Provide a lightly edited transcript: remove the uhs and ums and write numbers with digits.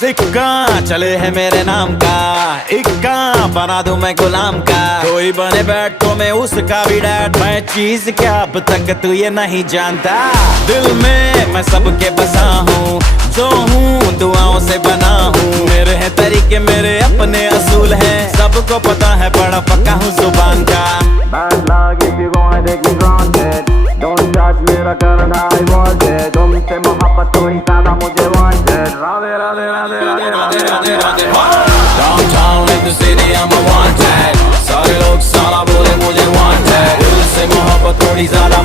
सिक्का चले है मेरे नाम का, इक्का बना दूं मैं गुलाम का। कोई बने बैठ तो मैं उसका भी डैड, मैं चीज क्या अब तक तू ये नहीं जानता। दिल में मैं सबके बसा हूँ, जो हूँ दुआओं से बना हूँ। मेरे हैं तरीके मेरे अपने असूल हैं, सबको पता है बड़ा पक्का हूँ जुबान का। Bad luck if you gonna take me granted. Don't judge me, return how I want it. तुमसे मोहब्बत थोड़ी ज्यादा मुझे wanted. Radhe Radhe Radhe Radhe Radhe Radhe Radhe. Downtown in the city I'm a wanted, सारे लोग साला बोले मुझे wanted। दिल से मोहब्बत थोड़ी ज्यादा